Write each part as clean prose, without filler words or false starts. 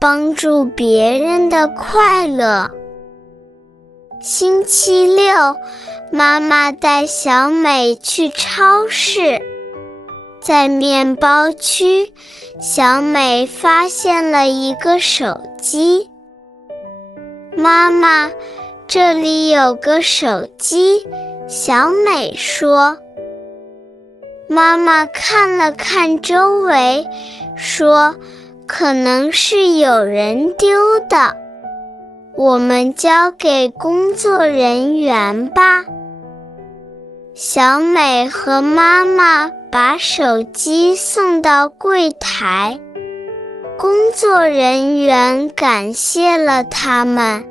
帮助别人的快乐。星期六，妈妈带小美去超市。在面包区，小美发现了一个手机。妈妈，这里有个手机，小美说。妈妈看了看周围，说，可能是有人丢的，我们交给工作人员吧。小美和妈妈把手机送到柜台，工作人员感谢了他们。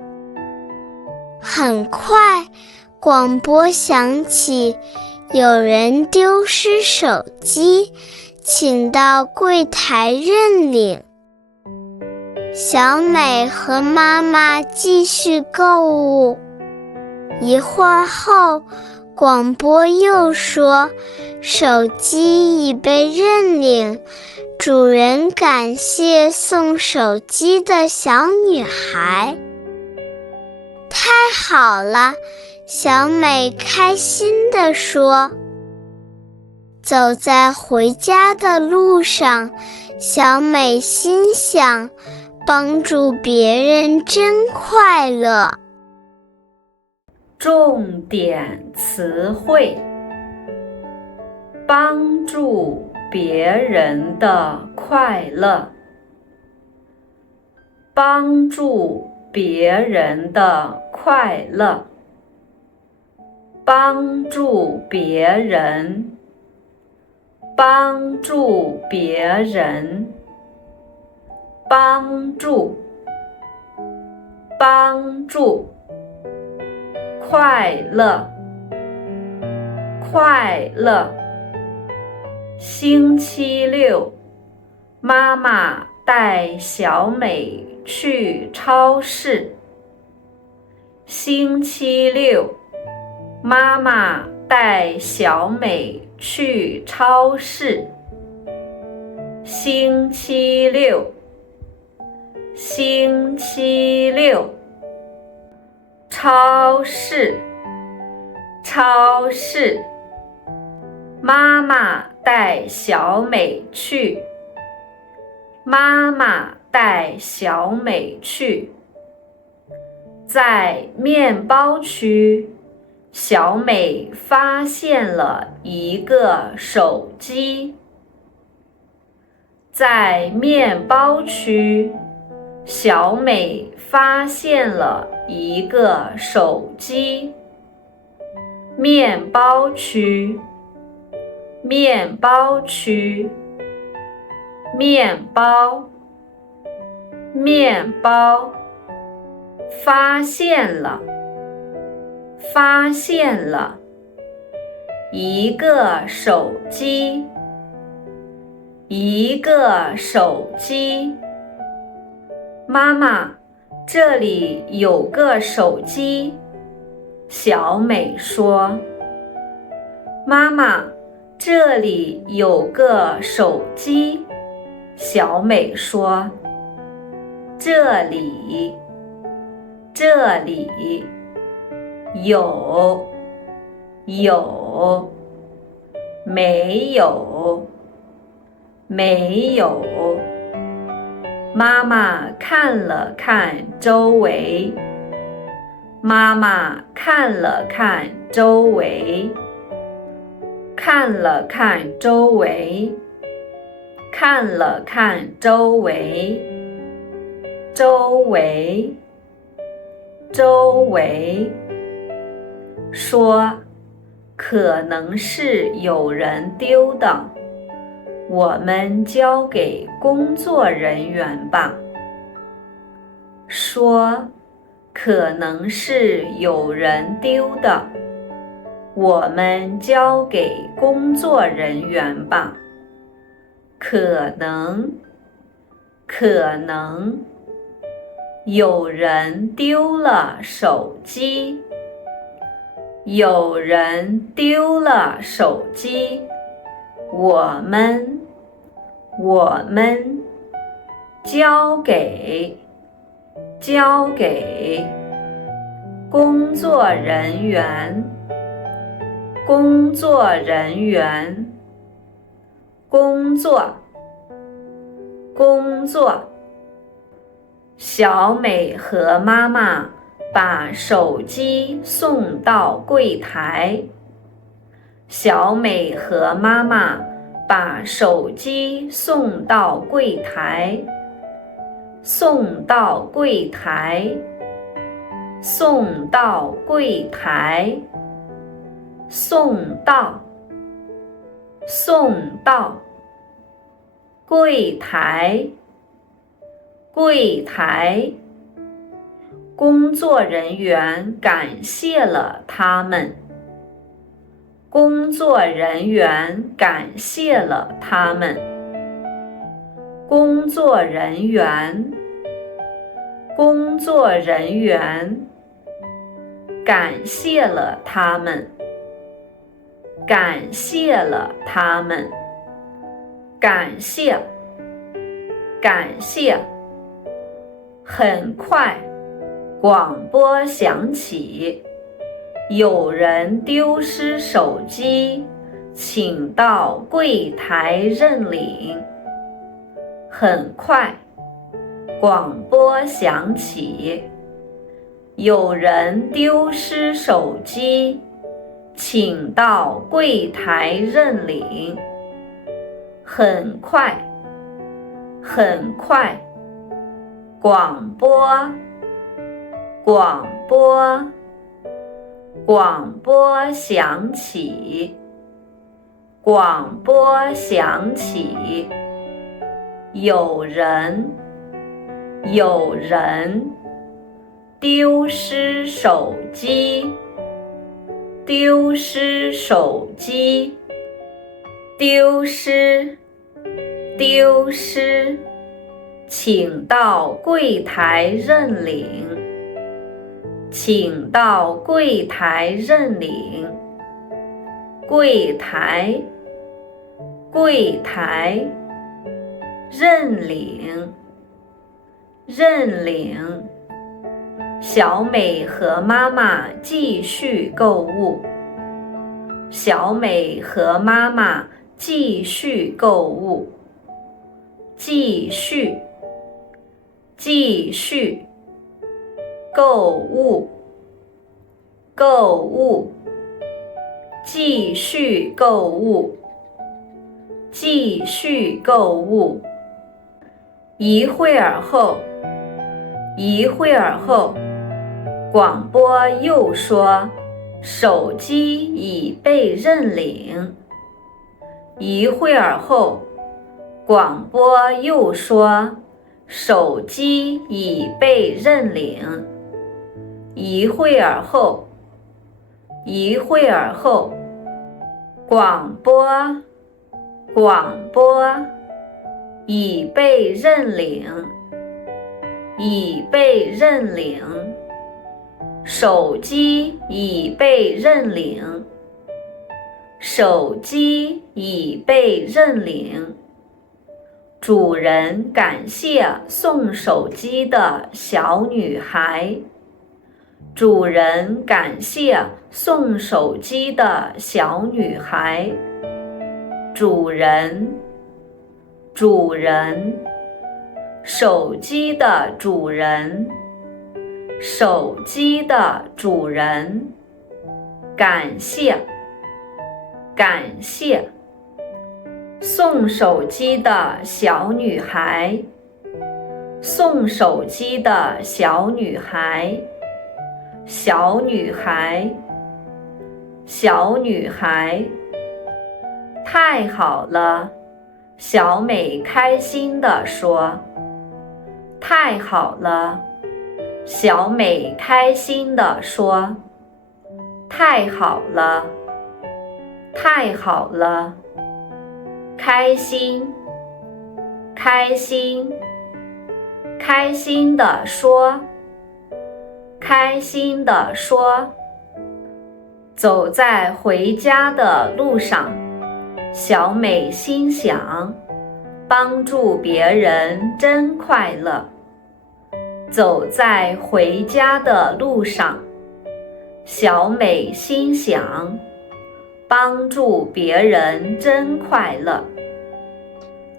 很快，广播响起，有人丢失手机，请到柜台认领。小美和妈妈继续购物。一会儿后，广播又说，手机已被认领，主人感谢送手机的小女孩。太好了，小美开心地说。走在回家的路上，小美心想，帮助别人真快乐。重点词汇：帮助别人的快乐，帮助别人的快乐，帮助别人，帮助别人，帮助，帮助，快乐，快乐。星期六，妈妈带小美去超市。星期六，妈妈带小美去超市。星期六，星期六，超市，超市。妈妈带小美去，妈妈带小美去。在面包区，小美发现了一个手机。在面包区，小美发现了一个手机。面包区，面包区，面包，面包。发现了，发现了，一个手机，一个手机。妈妈，这里有个手机，小美说。妈妈，这里有个手机，小美说。这里，这里，有，有，没有，没有。妈妈看了看周围，妈妈看了看周围，看了看周围，看了看周围，周围，周围。说，可能是有人丢的，我们交给工作人员吧。说，可能是有人丢的，我们交给工作人员吧。可能，可能，有人丢了手机，有人丢了手机，我们交给，交给，工作人员，工作人员，工作，工作。小美和妈妈把手机送到柜台。小美和妈妈把手机送到柜台，送到柜台，送到柜台，送到，送到，柜台，柜台。工作人员感谢了他们。工作人员感谢了他们。工作人员，工作人员，感谢了他们。感谢了他们。感谢，感谢。很快，广播响起。有人丢失手机，请到柜台认领。很快，广播响起。有人丢失手机，请到柜台认领。很快，很快，广播，广播。广播响起，广播响起。有人，有人，丢失手机，丢失手机，丢失，丢失，请到柜台认领。请到柜台认领。柜台，柜台，认领，认领。小美和妈妈继续购物。小美和妈妈继续购物。继续，继续。购物，购物，继续购物，继续购物。一会儿后，一会儿后，广播又说，手机已被认领。一会儿后，广播又说，手机已被认领。一会儿后，一会儿后，广播，广播，已被认领，已被认领。手机已被认领，手机已被认领。主人感谢送手机的小女孩。主人感谢送手机的小女孩。主人，主人，手机的主人，手机的主人，感谢，感谢。送手机的小女孩。送手机的小女孩。小女孩，小女孩。太好了，小美开心地说。太好了，小美开心地说。太好了，太好了。开心，开心，开心地说。开心地说。走在回家的路上，小美心想，帮助别人真快乐。走在回家的路上，小美心想，帮助别人真快乐。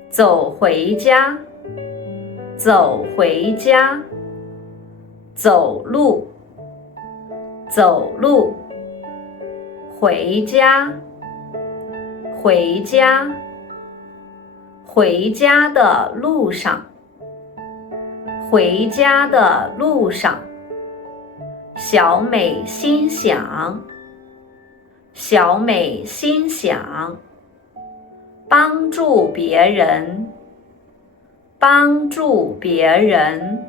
走回家，走回家，走路，走路，回家，回家，回家的路上，回家的路上，小美心想，小美心想，帮助别人，帮助别人，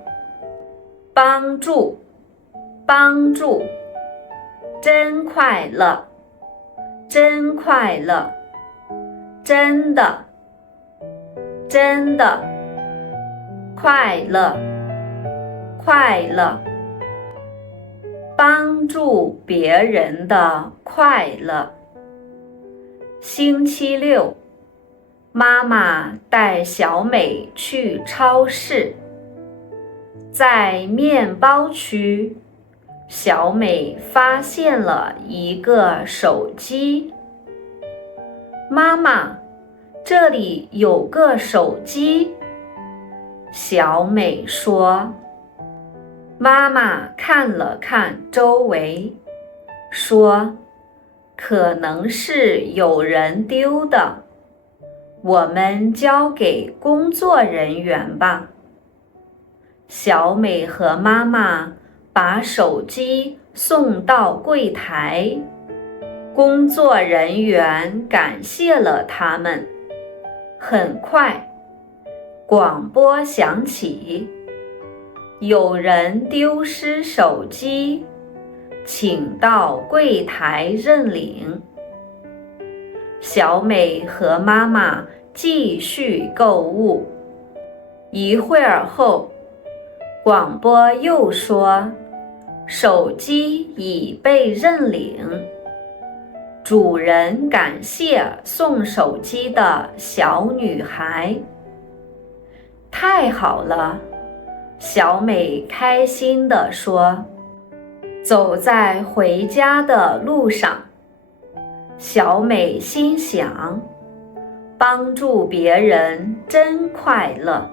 帮助，帮助，真快乐，真快乐，真的，真的，快乐，快乐，帮助别人的快乐。星期六，妈妈带小美去超市。在面包区，小美发现了一个手机。妈妈，这里有个手机。小美说。妈妈看了看周围，说，可能是有人丢的，我们交给工作人员吧。小美和妈妈把手机送到柜台，工作人员感谢了他们。很快，广播响起，有人丢失手机，请到柜台认领。小美和妈妈继续购物。一会儿后，广播又说，手机已被认领。主人感谢送手机的小女孩。太好了，小美开心地说。走在回家的路上，小美心想，帮助别人真快乐。